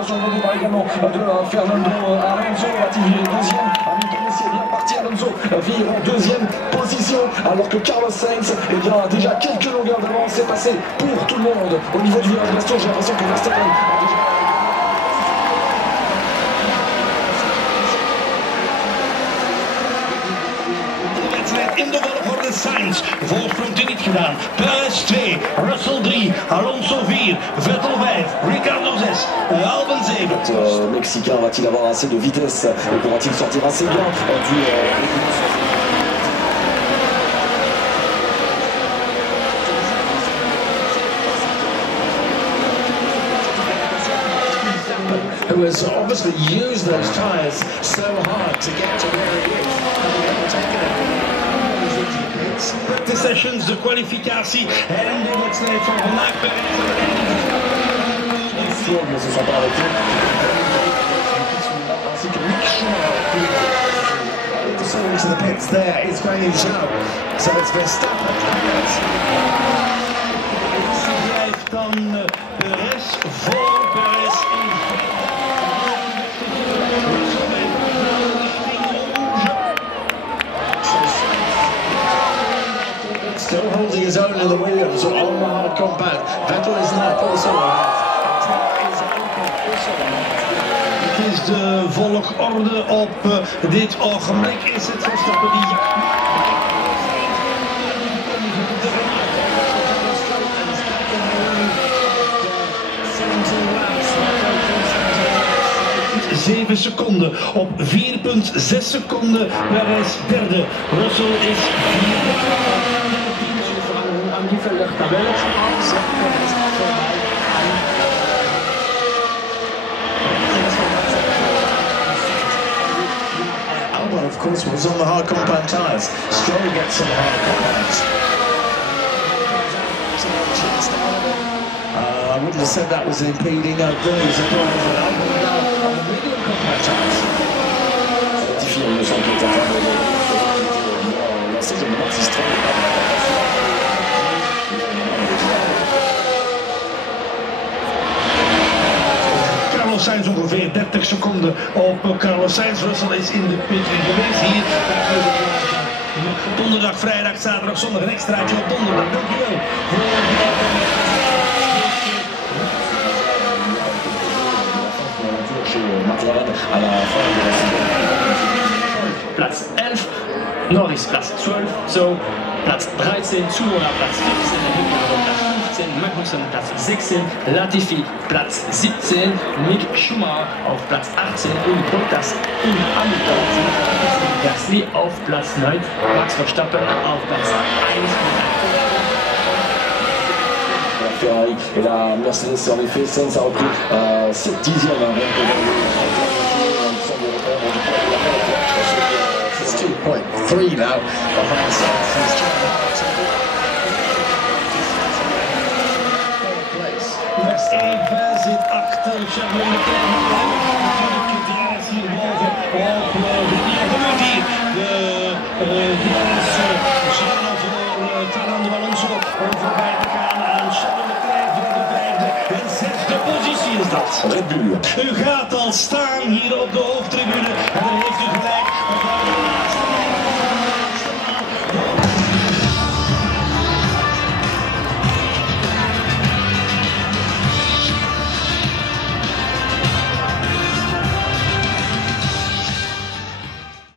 Attention, le départ également de Fernando Alonso, Latifi deuxième. Hamilton est bien parti, Alonso vire en deuxième position, alors que Carlos Sainz a déjà quelques longueurs d'avance. C'est passé pour tout le monde au niveau du virage Gaston. J'ai l'impression que Verstappen a déjà... In de volgorde Sainz, voorsprong teniet gedaan. Perez 2, Russell 3, Alonso 4, Vettel 5, Ricciardo 6, Albon 7. Mexicain va-t-il avoir assez de vitesse et pourra-t-il sortir assez bien du... who has obviously used those tyres so hard to get to where he is. Practice sessions, de kwalificatie en de wedstrijd van vandaag. Ne se sont pas arrêtés. Ainsi que Mick Schumacher. Into the pits there is Guanyu Zhou. So it's Verstappen. Blijft dan Perez voor Perez in. Still holding his own in the Williams on the hard compound. Vettel is now also Het is de volgorde op dit ogenblik. Is het Verstappen die... ...7 seconden op 4,6 seconden. Perez derde. Russell is vierde. Aan die tabellen. Albon, of course, was on the hard compound tyres. Stroll gets some hard compounds. I wouldn't have said that was impeding. Very surprised that Albon now on the medium compound tyres. Latifi, on me semble qu'il est en train de lancer de Martistron. Carlos Sainz ongeveer 30 seconden op Carlos Sainz. Russell is in de pit geweest hier. Donderdag, vrijdag, zaterdag, zondag een extraatje op donderdag. Dankjewel. Platz 11, Norris Platz 12, so Platz 13, Tsunoda Platz 14, Platz 15, Magnussen Platz 16, Latifi Platz 17, Mick Schumacher auf Platz 18 und Bottas und Hamilton sind Gasly auf Platz 9, Max Verstappen auf Platz 1. Ferrari et la Mercedes en effet, Sainz a repris 7 dixièmes. It's 2.3 now behind Sainz. Even zit achter Charles Leclerc. Natuurlijk de DRS hierboven op de hier. De DRS Zana voor Fernando Alonso om voorbij te gaan aan Charles Leclerc voor de vijfde en zesde positie is dat. Red Bull. U gaat al staan hier op de hoofdtribune en dan heeft u gelijk.